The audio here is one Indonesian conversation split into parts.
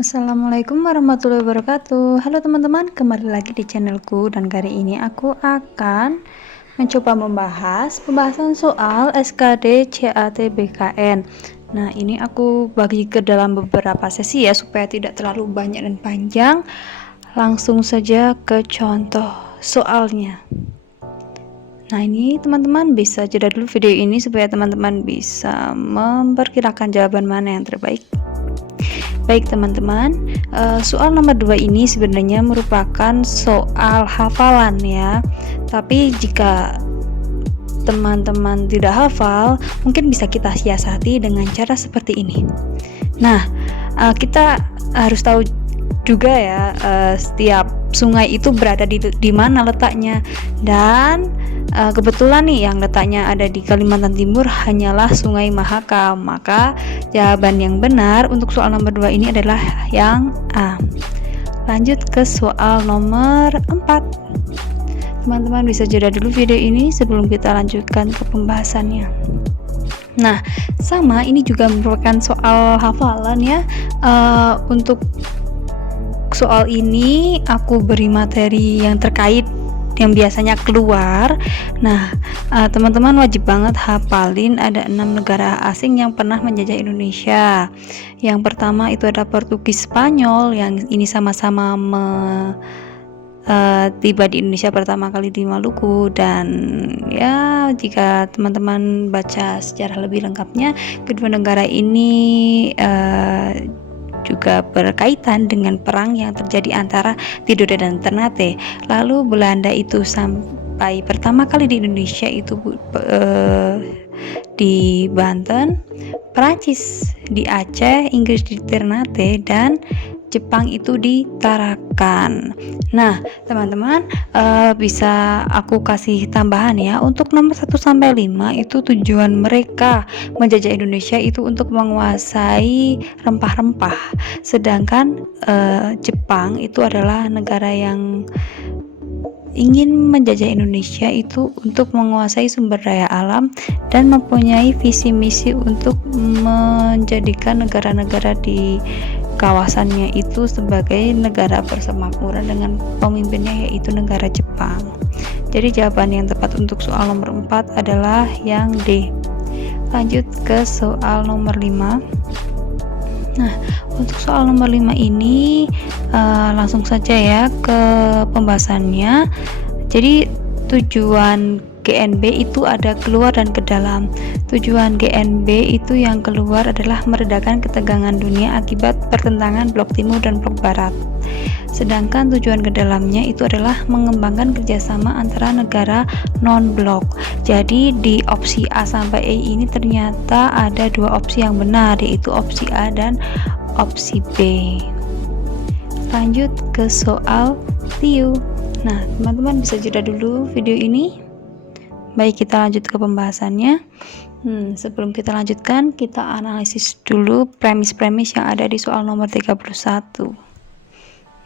Assalamualaikum warahmatullahi wabarakatuh. Halo teman-teman, kembali lagi di channelku dan kali ini aku akan mencoba membahas pembahasan soal SKD CAT-BKN. Nah, ini aku bagi ke dalam beberapa sesi ya supaya tidak terlalu banyak dan panjang. Langsung saja ke contoh soalnya. Nah, ini teman-teman bisa jeda dulu video ini supaya teman-teman bisa memperkirakan jawaban mana yang terbaik. Baik teman-teman, soal nomor 2 ini sebenarnya merupakan soal hafalan ya. Tapi jika teman-teman tidak hafal, mungkin bisa kita siasati dengan cara seperti ini. Nah, kita harus tahu juga ya, setiap sungai itu berada di mana letaknya, dan kebetulan nih yang letaknya ada di Kalimantan Timur hanyalah Sungai Mahakam. Maka jawaban yang benar untuk soal nomor 2 ini adalah yang A. Lanjut ke soal nomor 4. Teman-teman bisa jeda dulu video ini sebelum kita lanjutkan ke pembahasannya. Nah, sama ini juga merupakan soal hafalan ya. Untuk soal ini aku beri materi yang terkait yang biasanya keluar. Nah, teman-teman wajib banget hafalin ada 6 negara asing yang pernah menjajah Indonesia. Yang pertama itu ada Portugis, Spanyol, yang ini sama-sama tiba di Indonesia pertama kali di Maluku. Dan ya, jika teman-teman baca sejarah lebih lengkapnya, kedua negara ini juga berkaitan dengan perang yang terjadi antara Tidore dan Ternate. Lalu Belanda itu sampai pertama kali di Indonesia itu di Banten, Prancis di Aceh, Inggris di Ternate, dan Jepang itu di Tarakan. Nah, teman-teman bisa aku kasih tambahan ya. Untuk nomor 1 sampai 5 itu tujuan mereka menjajah Indonesia itu untuk menguasai rempah-rempah. Sedangkan Jepang itu adalah negara yang ingin menjajah Indonesia itu untuk menguasai sumber daya alam dan mempunyai visi misi untuk menjadikan negara-negara di kawasannya itu sebagai negara persemakmuran dengan pemimpinnya yaitu negara Jepang. Jadi jawaban yang tepat untuk soal nomor 4 adalah yang D. Lanjut ke soal nomor 5. Nah, untuk soal nomor 5 ini langsung saja ya ke pembahasannya. Jadi tujuan GNB itu ada keluar dan ke dalam. Tujuan GNB itu yang keluar adalah meredakan ketegangan dunia akibat pertentangan blok timur dan blok barat. Sedangkan tujuan ke dalamnya itu adalah mengembangkan kerjasama antara negara non-blok. Jadi di opsi A sampai E ini ternyata ada 2 opsi yang benar, yaitu opsi A dan opsi B. Lanjut ke soal TIU. Nah, teman-teman bisa jeda dulu video ini. Baik, kita lanjut ke pembahasannya. Sebelum kita lanjutkan, kita analisis dulu premis-premis yang ada di soal nomor 31.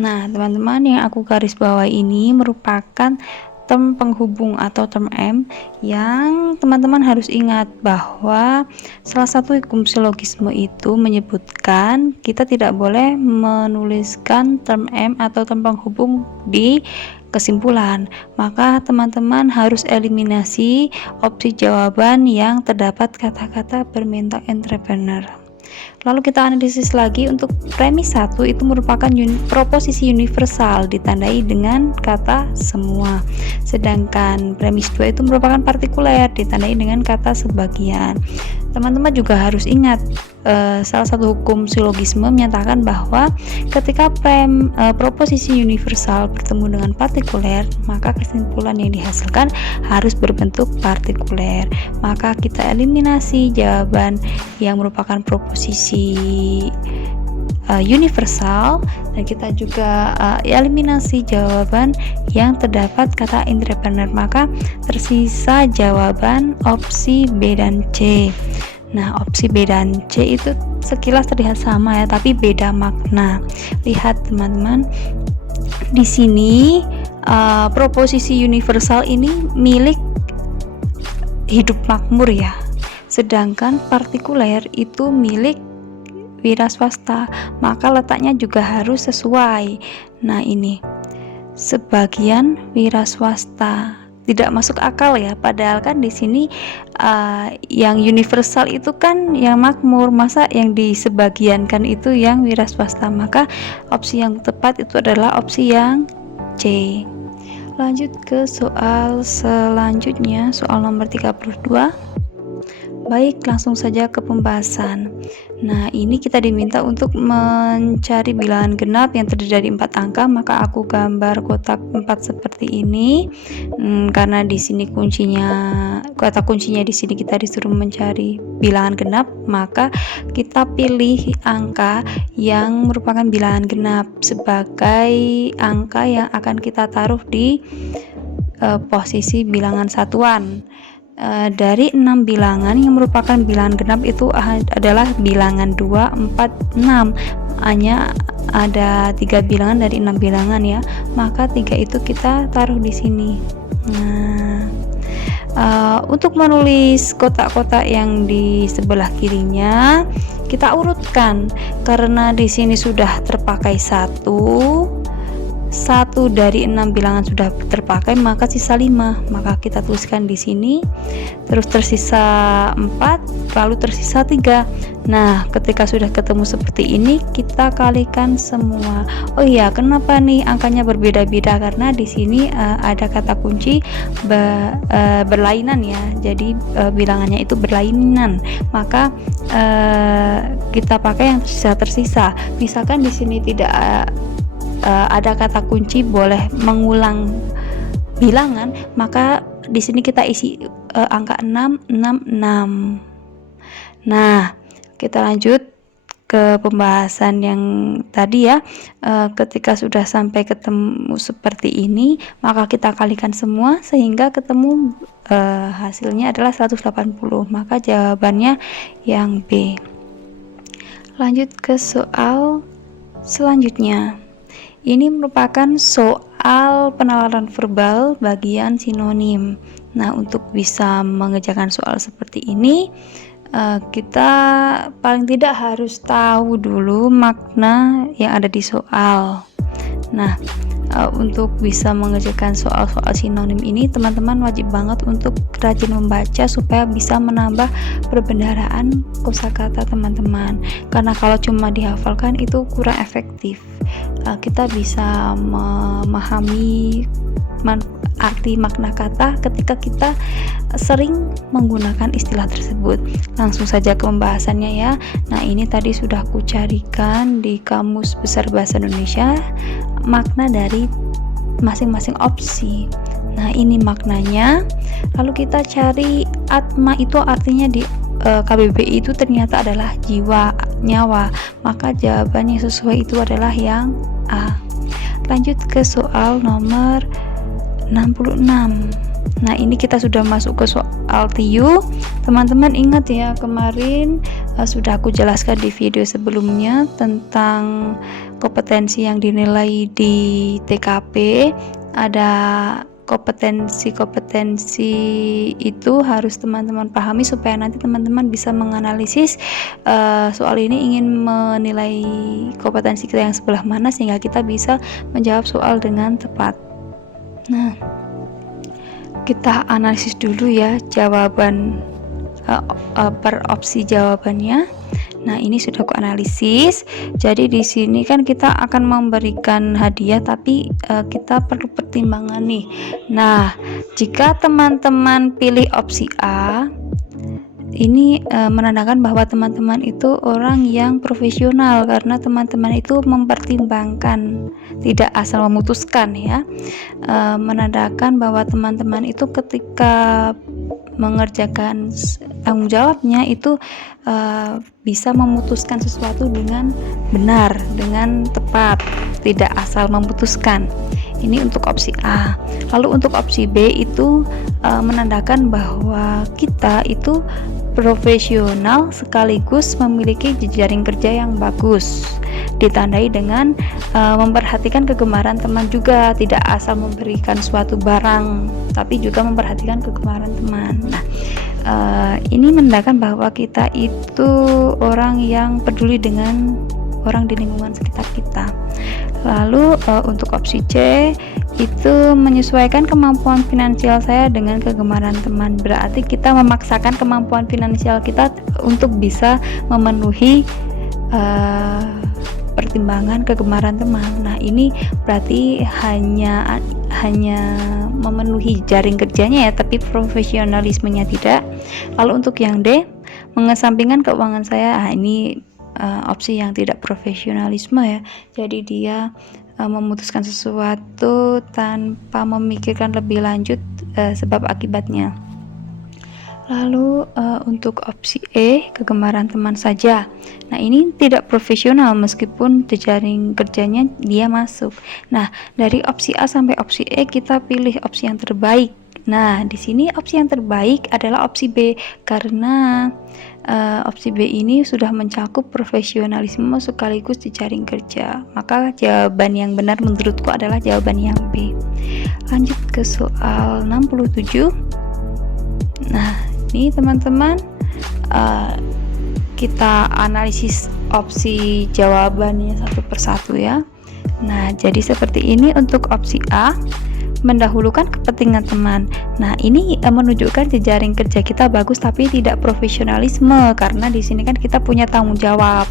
Nah, teman-teman, yang aku garis bawahi ini merupakan term penghubung atau term M yang teman-teman harus ingat bahwa salah satu hukum silogisme itu menyebutkan kita tidak boleh menuliskan term M atau term penghubung di kesimpulan. Maka teman-teman harus eliminasi opsi jawaban yang terdapat kata-kata berminta entrepreneur. Lalu kita analisis lagi. Untuk premis 1 itu merupakan proposisi universal ditandai dengan kata semua. Sedangkan premis 2 itu merupakan partikuler ditandai dengan kata sebagian. Teman-teman juga harus ingat salah satu hukum silogisme menyatakan bahwa ketika proposisi universal bertemu dengan partikuler, maka kesimpulan yang dihasilkan harus berbentuk partikuler. Maka kita eliminasi jawaban yang merupakan proposisi universal, dan kita juga eliminasi jawaban yang terdapat kata entrepreneur. Maka tersisa jawaban opsi B dan C. Nah, opsi B dan C itu sekilas terlihat sama ya, tapi beda makna. Lihat teman-teman, di sini proposisi universal ini milik hidup makmur ya, sedangkan partikuler itu milik wira swasta, maka letaknya juga harus sesuai. Nah, ini sebagian wira swasta, tidak masuk akal ya, padahal kan di sini yang universal itu kan yang makmur, masa yang disebagiankan itu yang wira swasta. Maka opsi yang tepat itu adalah opsi yang C. Lanjut ke soal selanjutnya, soal nomor 32. Baik, langsung saja ke pembahasan. Nah, ini kita diminta untuk mencari bilangan genap yang terdiri dari 4 angka, maka aku gambar kotak 4 seperti ini. Karena di sini kotak kuncinya di sini kita disuruh mencari bilangan genap, maka kita pilih angka yang merupakan bilangan genap sebagai angka yang akan kita taruh di posisi bilangan satuan. Dari 6 bilangan yang merupakan bilangan genap itu adalah bilangan 2, 4, 6. Hanya ada 3 bilangan dari 6 bilangan ya, maka 3 itu kita taruh di sini. Nah, untuk menulis kotak-kotak yang di sebelah kirinya kita urutkan, karena di sini sudah terpakai satu dari 6 bilangan sudah terpakai, maka sisa 5, maka kita tuliskan di sini, terus tersisa 4, lalu tersisa 3. Nah, ketika sudah ketemu seperti ini, kita kalikan semua. Oh iya, kenapa nih angkanya berbeda-beda? Karena di sini ada kata kunci berlainan ya, jadi bilangannya itu berlainan, maka kita pakai yang tersisa. Misalkan di sini tidak ada kata kunci boleh mengulang bilangan, maka di sini kita isi angka 666. Nah, kita lanjut ke pembahasan yang tadi ya. Ketika sudah sampai ketemu seperti ini, maka kita kalikan semua sehingga ketemu hasilnya adalah 180, maka jawabannya yang B. Lanjut ke soal selanjutnya. Ini merupakan soal penalaran verbal bagian sinonim. Nah, untuk bisa mengerjakan soal seperti ini, kita paling tidak harus tahu dulu makna yang ada di soal. Nah, untuk bisa mengerjakan soal-soal sinonim ini, teman-teman wajib banget untuk rajin membaca supaya bisa menambah perbendaharaan kosakata teman-teman. Karena kalau cuma dihafalkan itu kurang efektif. Kita bisa memahami arti makna kata ketika kita sering menggunakan istilah tersebut. Langsung saja ke pembahasannya ya. Nah, ini tadi sudah aku carikan di Kamus Besar Bahasa Indonesia makna dari masing-masing opsi. Nah, ini maknanya. Lalu kita cari atma itu artinya di KBBI itu ternyata adalah jiwa, nyawa, maka jawaban yang sesuai itu adalah yang A. Lanjut ke soal nomor 66. Nah, ini kita sudah masuk ke soal TIU. Teman-teman ingat ya, kemarin sudah aku jelaskan di video sebelumnya tentang kompetensi yang dinilai di TKP. Ada kompetensi itu harus teman-teman pahami supaya nanti teman-teman bisa menganalisis soal ini ingin menilai kompetensi kita yang sebelah mana sehingga kita bisa menjawab soal dengan tepat. Nah, kita analisis dulu ya jawaban per opsi jawabannya. Nah, ini sudah aku analisis. Jadi di sini kan kita akan memberikan hadiah, tapi kita perlu pertimbangan nih. Nah, jika teman-teman pilih opsi A, ini menandakan bahwa teman-teman itu orang yang profesional karena teman-teman itu mempertimbangkan, tidak asal memutuskan ya. Menandakan bahwa teman-teman itu ketika mengerjakan tanggung jawabnya itu bisa memutuskan sesuatu dengan benar, dengan tepat, tidak asal memutuskan. Ini untuk opsi A. Lalu untuk opsi B itu menandakan bahwa kita itu profesional sekaligus memiliki jejaring kerja yang bagus, ditandai dengan memperhatikan kegemaran teman juga, tidak asal memberikan suatu barang tapi juga memperhatikan kegemaran teman. Nah, Ini menandakan bahwa kita itu orang yang peduli dengan orang di lingkungan sekitar kita. Lalu untuk opsi C itu menyesuaikan kemampuan finansial saya dengan kegemaran teman. Berarti kita memaksakan kemampuan finansial kita untuk bisa memenuhi pertimbangan kegemaran teman. Nah, ini berarti hanya memenuhi jaring kerjanya ya, tapi profesionalismenya tidak. Lalu untuk yang D, mengesampingkan keuangan saya. Ini opsi yang tidak profesionalisme ya. Jadi dia memutuskan sesuatu tanpa memikirkan lebih lanjut sebab akibatnya. Lalu untuk opsi E, kegemaran teman saja. Nah, ini tidak profesional meskipun jejaring kerjanya dia masuk. Nah, dari opsi A sampai opsi E kita pilih opsi yang terbaik. Nah, di sini opsi yang terbaik adalah opsi B karena opsi B ini sudah mencakup profesionalisme sekaligus jejaring kerja. Maka jawaban yang benar menurutku adalah jawaban yang B. Lanjut ke soal 67. Nah, ini teman-teman kita analisis opsi jawabannya satu persatu ya. Nah, jadi seperti ini untuk opsi A, mendahulukan kepentingan teman. Nah, ini menunjukkan jejaring kerja kita bagus tapi tidak profesionalisme karena di sini kan kita punya tanggung jawab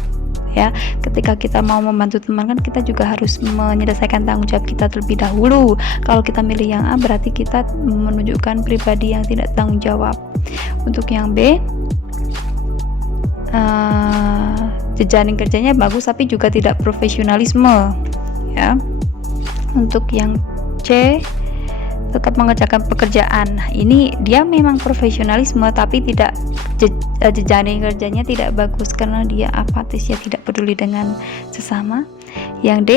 ya. Ketika kita mau membantu teman kan kita juga harus menyelesaikan tanggung jawab kita terlebih dahulu. Kalau kita milih yang A berarti kita menunjukkan pribadi yang tidak tanggung jawab. Untuk yang B, jejaring kerjanya bagus tapi juga tidak profesionalisme ya. Untuk yang C, tetap mengerjakan pekerjaan. Nah, ini dia memang profesionalisme tapi tidak jejaring kerjanya tidak bagus karena dia apatis ya, tidak peduli dengan sesama. Yang D,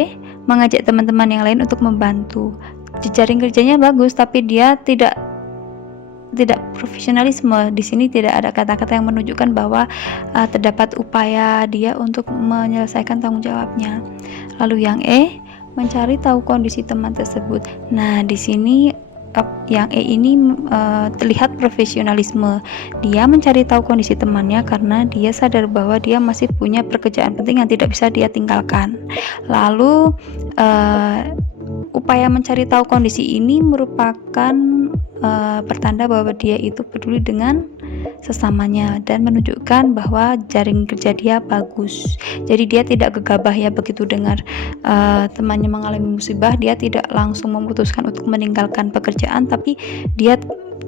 mengajak teman-teman yang lain untuk membantu. Jejaring kerjanya bagus tapi dia tidak profesionalisme. Di sini tidak ada kata-kata yang menunjukkan bahwa terdapat upaya dia untuk menyelesaikan tanggung jawabnya. Lalu yang E, mencari tahu kondisi teman tersebut. Nah, di sini yang E ini terlihat profesionalisme. Dia mencari tahu kondisi temannya karena dia sadar bahwa dia masih punya pekerjaan penting yang tidak bisa dia tinggalkan. Lalu upaya mencari tahu kondisi ini merupakan pertanda bahwa dia itu peduli dengan sesamanya dan menunjukkan bahwa jaring kerja dia bagus. Jadi dia tidak gegabah ya, begitu dengar temannya mengalami musibah dia tidak langsung memutuskan untuk meninggalkan pekerjaan, tapi dia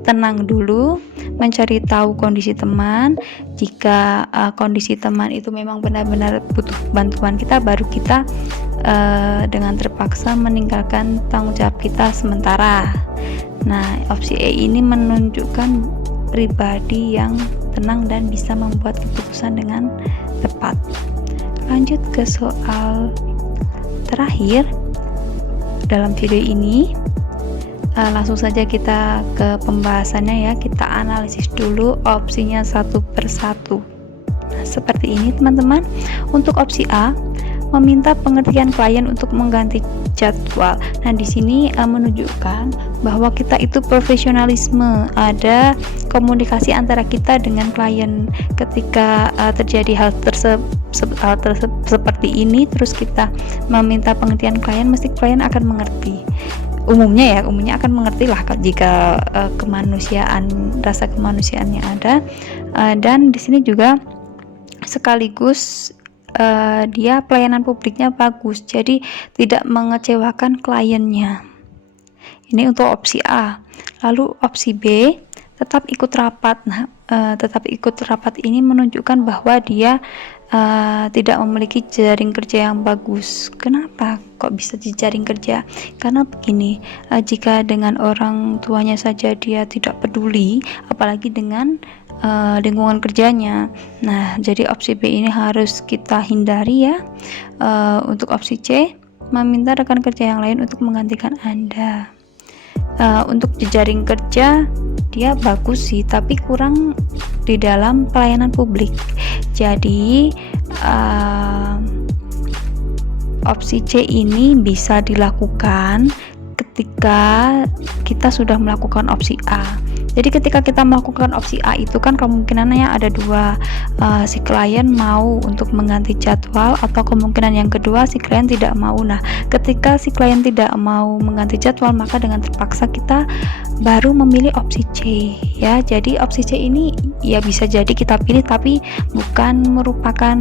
tenang dulu, mencari tahu kondisi teman. Jika kondisi teman itu memang benar-benar butuh bantuan kita, baru kita dengan terpaksa meninggalkan tanggung jawab kita sementara. Nah, opsi E ini menunjukkan pribadi yang tenang dan bisa membuat keputusan dengan tepat. Lanjut ke soal terakhir dalam video ini. Langsung saja kita ke pembahasannya ya. Kita analisis dulu opsinya satu persatu. Nah, seperti ini teman-teman. Untuk opsi A, meminta pengertian klien untuk mengganti jadwal. Nah, di sini menunjukkan bahwa kita itu profesionalisme, ada komunikasi antara kita dengan klien. Ketika terjadi hal seperti ini, terus kita meminta pengertian klien, mesti klien akan mengerti. Umumnya akan mengerti lah jika rasa kemanusiaannya ada. Dan di sini juga sekaligus dia pelayanan publiknya bagus, jadi tidak mengecewakan kliennya. Ini untuk opsi A. Lalu opsi B, tetap ikut rapat. Nah, tetap ikut rapat ini menunjukkan bahwa dia tidak memiliki jaring kerja yang bagus. Kenapa kok bisa jejaring kerja? Karena begini, jika dengan orang tuanya saja dia tidak peduli, apalagi dengan lingkungan kerjanya. Nah, jadi opsi B ini harus kita hindari ya. Untuk opsi C, meminta rekan kerja yang lain untuk menggantikan Anda. Untuk jejaring kerja dia bagus sih, tapi kurang di dalam pelayanan publik. Jadi opsi C ini bisa dilakukan ketika kita sudah melakukan opsi A. Jadi ketika kita melakukan opsi A itu kan kemungkinannya ada dua, si klien mau untuk mengganti jadwal atau kemungkinan yang kedua si klien tidak mau. Nah, ketika si klien tidak mau mengganti jadwal, maka dengan terpaksa kita baru memilih opsi C ya. Jadi opsi C ini ya bisa jadi kita pilih tapi bukan merupakan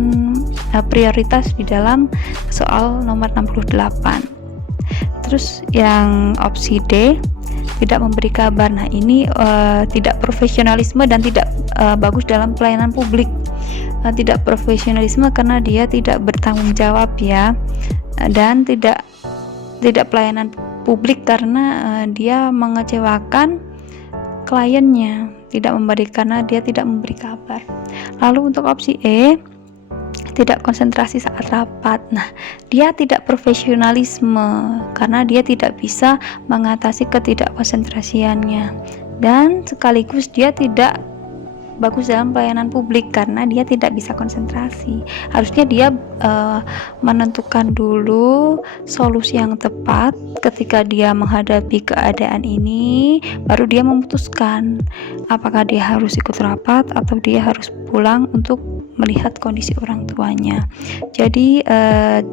prioritas di dalam soal nomor 68. Terus yang opsi D, tidak memberi kabar. Nah, ini tidak profesionalisme dan tidak bagus dalam pelayanan publik. Tidak profesionalisme karena dia tidak bertanggung jawab ya, dan tidak pelayanan publik karena dia mengecewakan kliennya, karena dia tidak memberi kabar. Lalu untuk opsi E, tidak konsentrasi saat rapat. Nah, dia tidak profesionalisme karena dia tidak bisa mengatasi ketidakkonsentrasiannya, dan sekaligus dia tidak bagus dalam pelayanan publik karena dia tidak bisa konsentrasi. Harusnya dia menentukan dulu solusi yang tepat ketika dia menghadapi keadaan ini, baru dia memutuskan apakah dia harus ikut rapat atau dia harus pulang untuk melihat kondisi orang tuanya. Jadi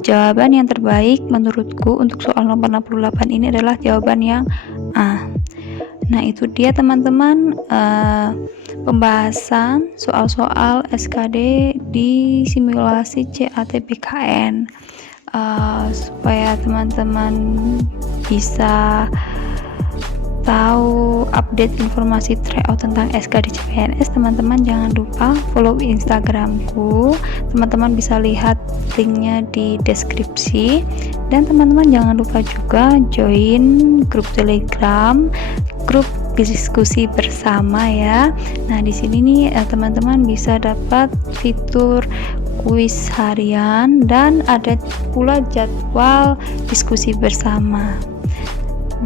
jawaban yang terbaik menurutku untuk soal nomor 68 ini adalah jawaban yang A. Nah, itu dia teman-teman pembahasan soal-soal SKD di simulasi CAT-BKN, supaya teman-teman bisa tahu update informasi tryout tentang SKD CPNS. Teman-teman jangan lupa follow Instagramku, teman-teman bisa lihat linknya di deskripsi, dan teman-teman jangan lupa juga join grup Telegram, grup diskusi bersama ya. Nah, di sini nih teman-teman bisa dapat fitur kuis harian dan ada pula jadwal diskusi bersama.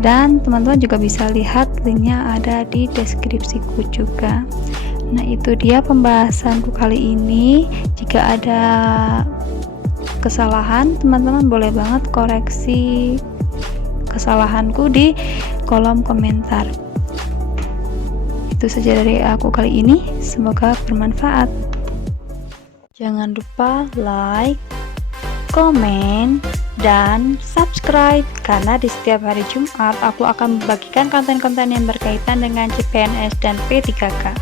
Dan teman-teman juga bisa lihat linknya ada di deskripsiku juga. Nah, itu dia pembahasanku kali ini. Jika ada kesalahan, teman-teman boleh banget koreksi kesalahanku di kolom komentar. Itu saja dari aku kali ini, semoga bermanfaat. Jangan lupa like, komen, dan subscribe karena di setiap hari Jumat aku akan membagikan konten-konten yang berkaitan dengan CPNS dan P3K.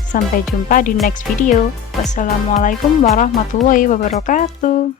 Sampai jumpa di next video. Wassalamualaikum warahmatullahi wabarakatuh.